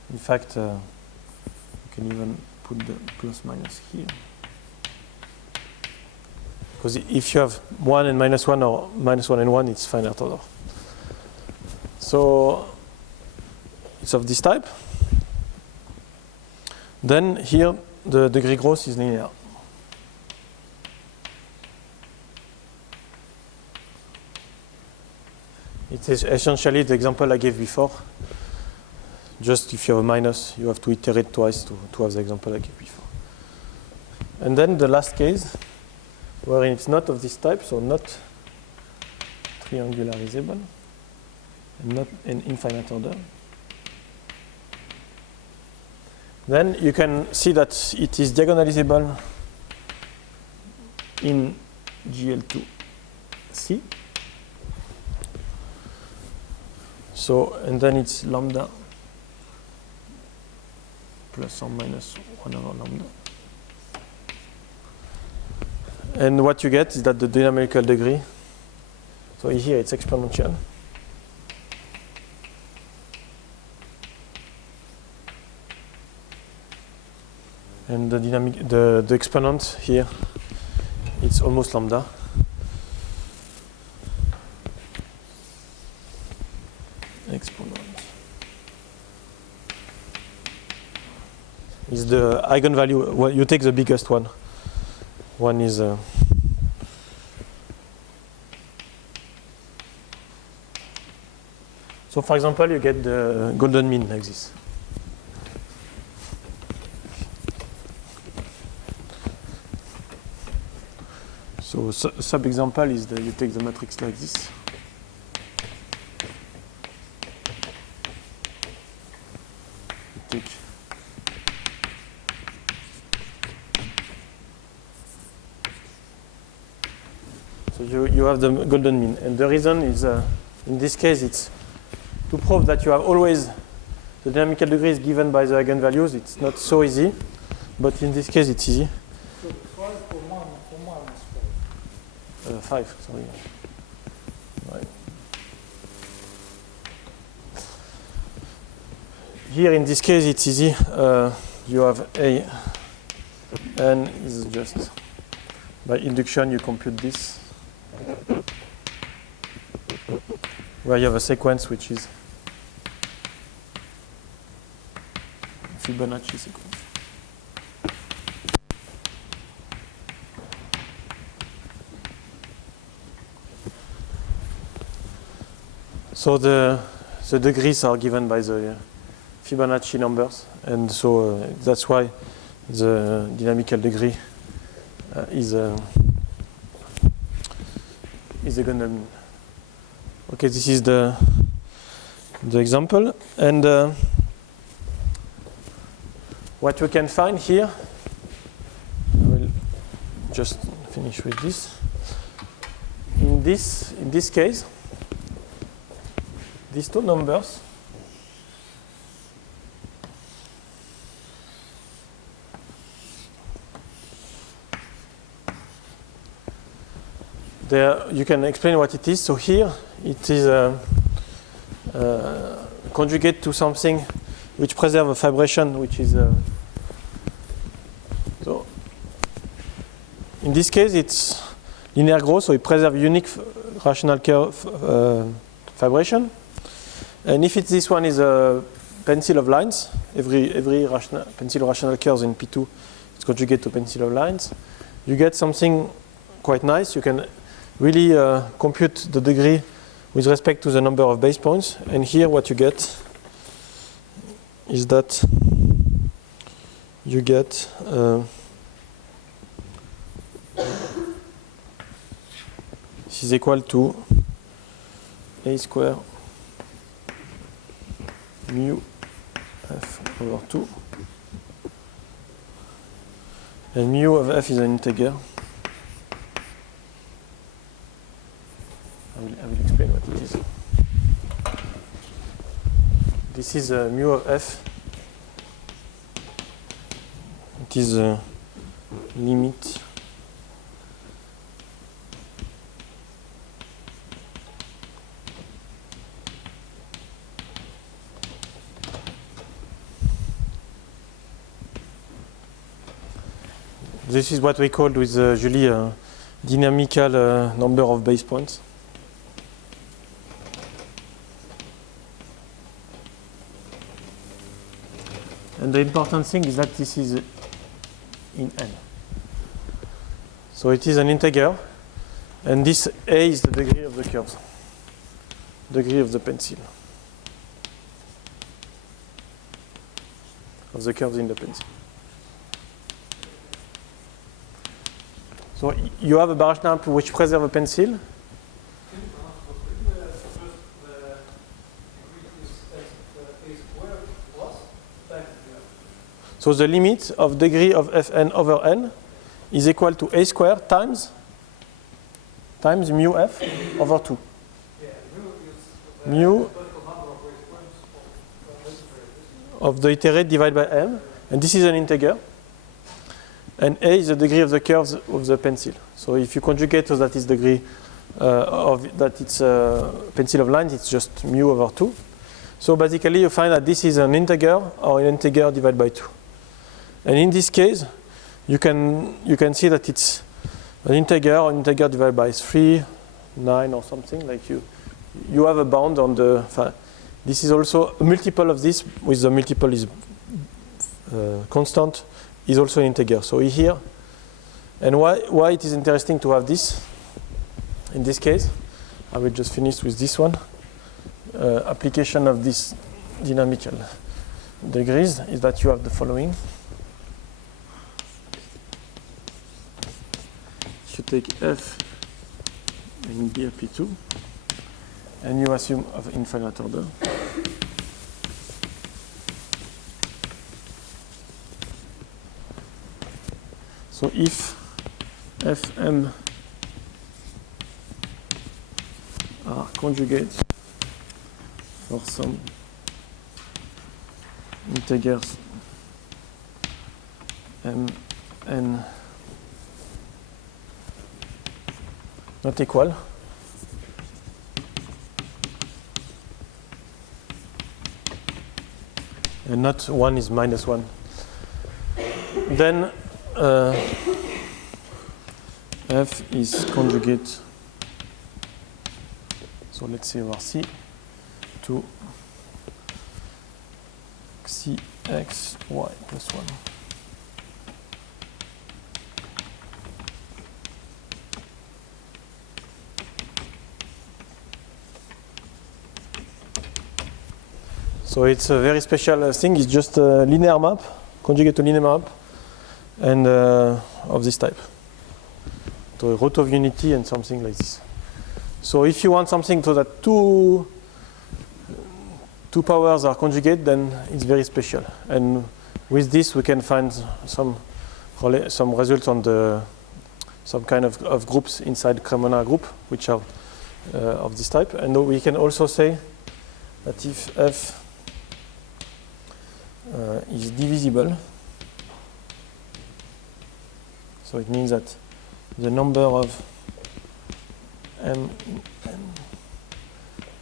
In fact, you can even put the plus minus here. Because if you have 1 and -1 or -1 and 1, it's finite order. So it's of this type. Then here, the degree growth is linear. It is essentially the example I gave before. Just if you have a minus, you have to iterate twice to have the example I gave before. And then the last case, where it's not of this type, so not triangularizable, and not in infinite order. Then you can see that it is diagonalizable in GL2C. So, and then it's lambda plus or minus 1 over lambda. And what you get is that the dynamical degree, so here it's exponential. And the exponent here, it's almost lambda. Exponent is the eigenvalue. Well, you take the biggest one. One is so for example, you get the golden mean like this. So sub-example is that you take the matrix like this. You take so you have the golden mean. And the reason is, in this case, it's to prove that you have always the dynamical degree is given by the eigenvalues. It's not so easy, but in this case, it's easy. So 5 or minus 5? 5, sorry. Right. Here, in this case, it's easy. You have A, and is just by induction you compute this, where you have a sequence which is Fibonacci sequence. So the degrees are given by the Fibonacci numbers, and so that's why the dynamical degree is a Gödel mean. Okay, this is the example, and what we can find here, I will just finish with this. In this case, these two numbers there you can explain what it is. So here it is conjugate to something which preserve a vibration, which is so in this case it's linear growth, so it preserve unique rational curve vibration. And if this one is a pencil of lines, every rational, pencil rational curves in P2 is conjugate to pencil of lines, you get something quite nice. You can really compute the degree with respect to the number of base points. And here what you get is that you get this is equal to A square mu f over 2, and mu of f is an integer. I will explain what it is. This is mu of f. It is a limit this is what we called with usually a dynamical number of base points. And the important thing is that this is in n. So it is an integer, and this A is the degree of the curves, degree of the pencil, of the curves in the pencil. So you have a Barach which preserve a pencil. So the limit of degree of fn over n is equal to a squared times mu f over 2. Mu of the iterate divided by m, and this is an integer. And a is the degree of the curves of the pencil. So if you conjugate, so that is degree of that it's pencil of lines, it's just mu over 2. So basically you find that this is an integer or an integer divided by 2. And in this case, you can see that it's an integer divided by 3, 9 or something, like you have a bound on the, this is also a multiple of this, with the multiple is constant, is also an integer. So here, and why it is interesting to have this, in this case, I will just finish with this one, application of this dynamical degrees is that you have the following. if you take F in BFP2 and you assume of infinite order, so if Fm are conjugates for some integers m n not equal, and not 1 is minus 1, then F is conjugate, so let's say over C, to Cx y plus 1. So it's a very special thing. It's just a linear map, conjugate to linear map, and of this type. So a root of unity and something like this. So if you want something so that two powers are conjugate, then it's very special. And with this, we can find some results on some kind of groups inside Cremona group, which are of this type. And we can also say that if F is divisible, so it means that the number of m in n,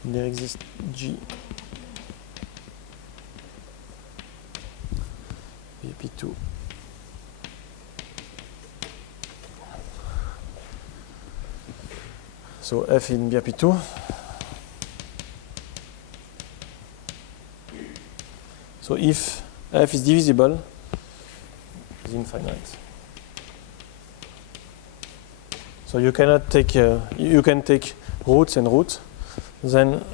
there exists G BP2 so F in BP2, so if F is divisible, it's infinite. So you cannot take, you can take roots and roots, then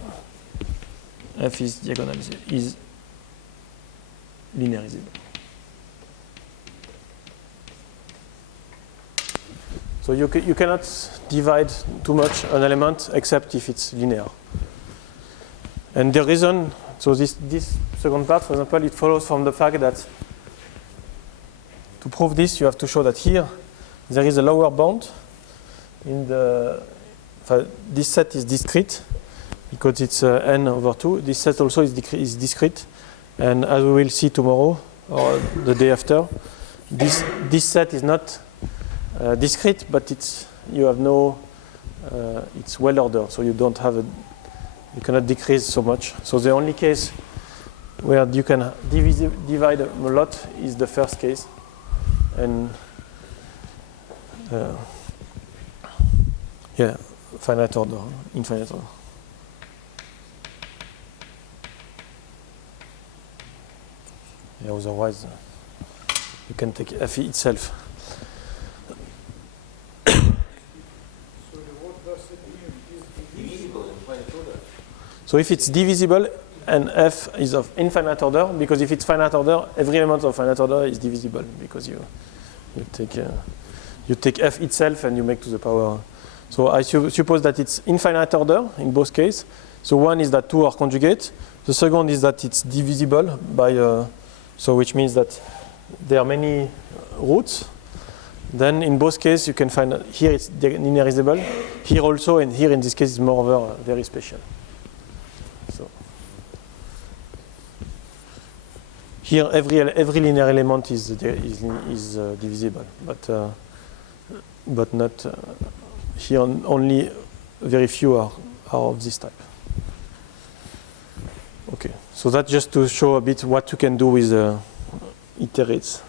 F is diagonalizable, is linearizable. So you cannot divide too much an element except if it's linear. And the reason, so this second part, for example, it follows from the fact that to prove this, you have to show that here there is a lower bound. This set is discrete because it's n over 2. This set also is discrete, and as we will see tomorrow or the day after, this set is not discrete, but it's well ordered, so you cannot decrease so much. So the only case where you can divide a lot is the first case, and yeah, finite order, infinite order. Yeah, otherwise you can take F itself. So if it's divisible and F is of infinite order, because if it's finite order, every element of finite order is divisible because you take F itself and you make to the power. So I suppose that it's infinite order in both cases. So one is that two are conjugate. The second is that it's divisible by, so which means that there are many roots. Then in both cases you can find here it's linearizable, here also, and here in this case it's moreover very special. So here every linear element is divisible, but not here. Only very few are of this type. Okay, so that's just to show a bit what you can do with iterates.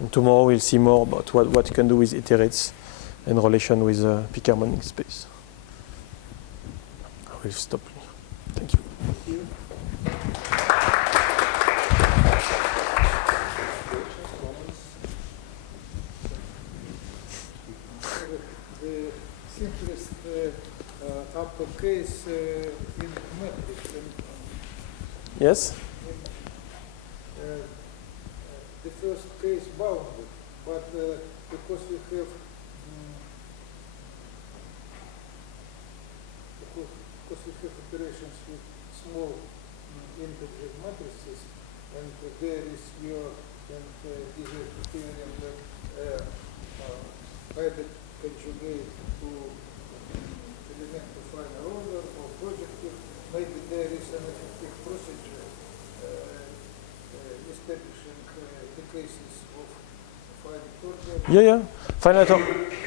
And tomorrow we'll see more about what you can do with iterates in relation with peak harmonic space. I will stop. Thank you. The simplest uppercase in metrics. Yes? The first case bounded, but because we have combinations with small integer matrices, and there is your and this is the theorem that either conjugate to element of final order or projective. Maybe there is an effective procedure establishing the cases of finite order. Yeah. Finite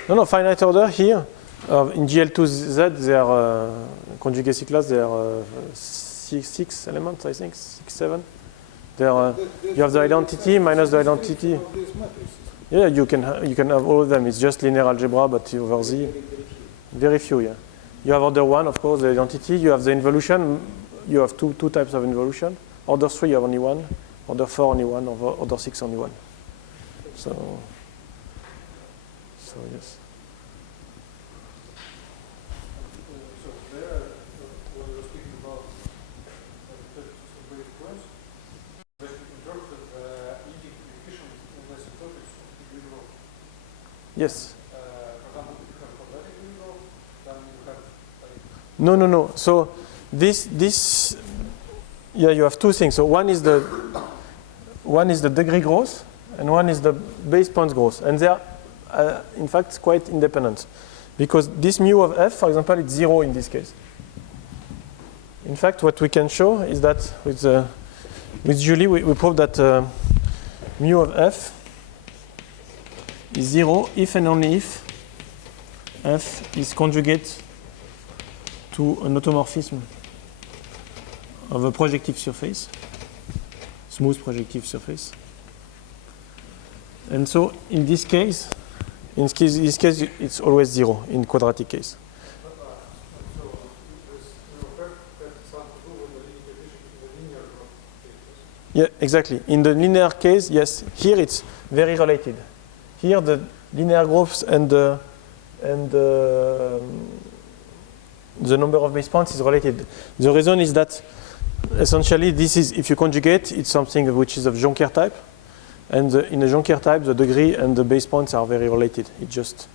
order. Finite order here. In GL2Z, they are conjugacy class. They are six elements, I think, 6, 7. They are. You have the identity minus the identity. Yeah, you can have all of them. It's just linear algebra, but over Z. Very few, yeah. You have order 1, of course, the identity. You have the involution. You have two types of involution. Order 3, you have only one. Order 4, only one. Order 6, only one. So yes. So there, when we were speaking about some basic points, that in terms of leading coefficient in the asymptotics of degree growth. Yes. For example, if you have quadratic degree growth, then you have like No. So this you have two things. So one is the degree growth, and one is the base points growth, and they are in fact quite independent, because this mu of f, for example, it's 0 in this case. In fact, what we can show is that with Julie, we prove that mu of f is 0 if and only if f is conjugate to an automorphism of a projective surface, smooth projective surface. And so in this case, it's always 0 in quadratic case. so that some to do with the leading coefficient in the linear growth cases. Yeah, exactly. In the linear case, yes, here it's very related. Here the linear growth and the number of base points is related. The reason is that essentially this is, if you conjugate, it's something which is of Jonker type. And in the Jonker type, the degree and the base points are very related. It's just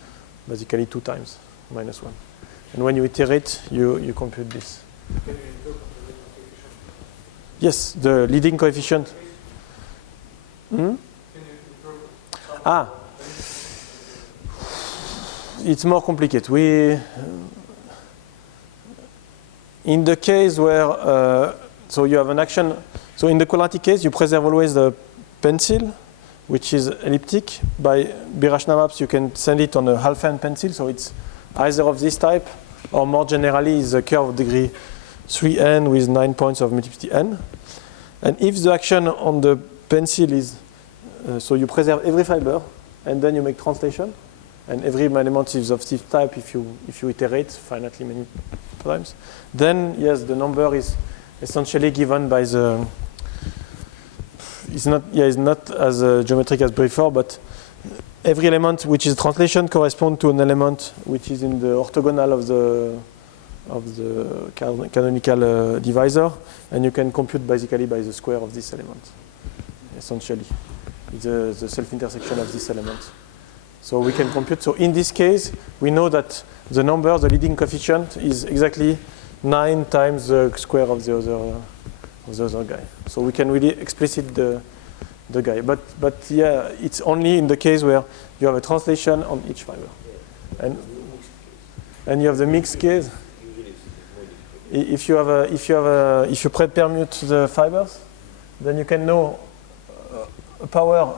basically 2 times minus 1. And when you iterate, you compute this. Can you interpret the leading coefficient? Yes, the leading coefficient. Hmm? Can you interpret some It's more complicated. In the case where, so you have an action, so in the quadratic case, you preserve always the pencil, which is elliptic. By birational maps, you can send it on a half-n pencil, so it's either of this type, or more generally is a curve of degree 3n with 9 points of multiplicity n. And if the action on the pencil is, so you preserve every fiber, and then you make translation, and every element is of this type if you iterate finitely many times, then yes, the number is essentially given by the, it's not as geometric as before, but every element which is translation corresponds to an element which is in the orthogonal of the canonical divisor, and you can compute basically by the square of this element. Essentially, it's the self-intersection of this element. So we can compute. So in this case, we know that the number, the leading coefficient, is exactly 9 times the square of the other guy. So we can really explicit the guy. But yeah, it's only in the case where you have a translation on each fiber. And you have the mixed case. If you permute the fibers, then you can know a power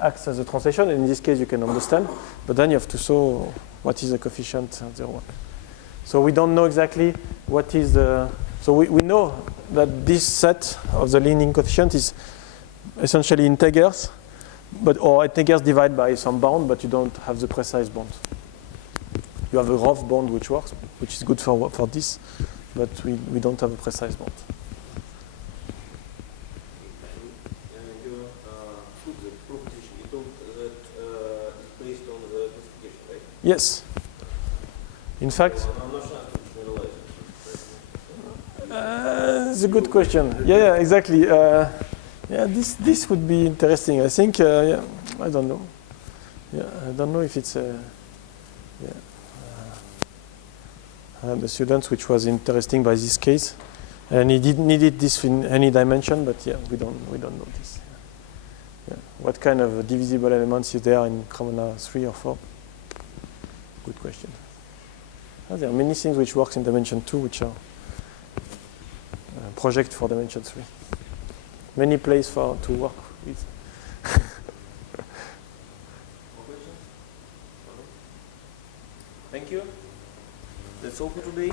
acts as a translation, and in this case you can understand, but then you have to show what is the coefficient 0. So we don't know exactly what is the, so we know that this set of the leading coefficient is essentially integers, or integers divided by some bound, but you don't have the precise bound. You have a rough bound which works, which is good for this, but we don't have a precise bound. Yes. In fact, it's a good question. Yeah, exactly. This would be interesting. I think. I don't know. Yeah, I don't know if it's. the students, which was interesting by this case. And he didn't need this in any dimension, but yeah, we don't know this. Yeah. What kind of divisible elements is there in Cremona 3 or 4? Good question. There are many things which works in dimension 2, which are project for dimension 3. Many places to work with. More questions? Thank you. That's all for today.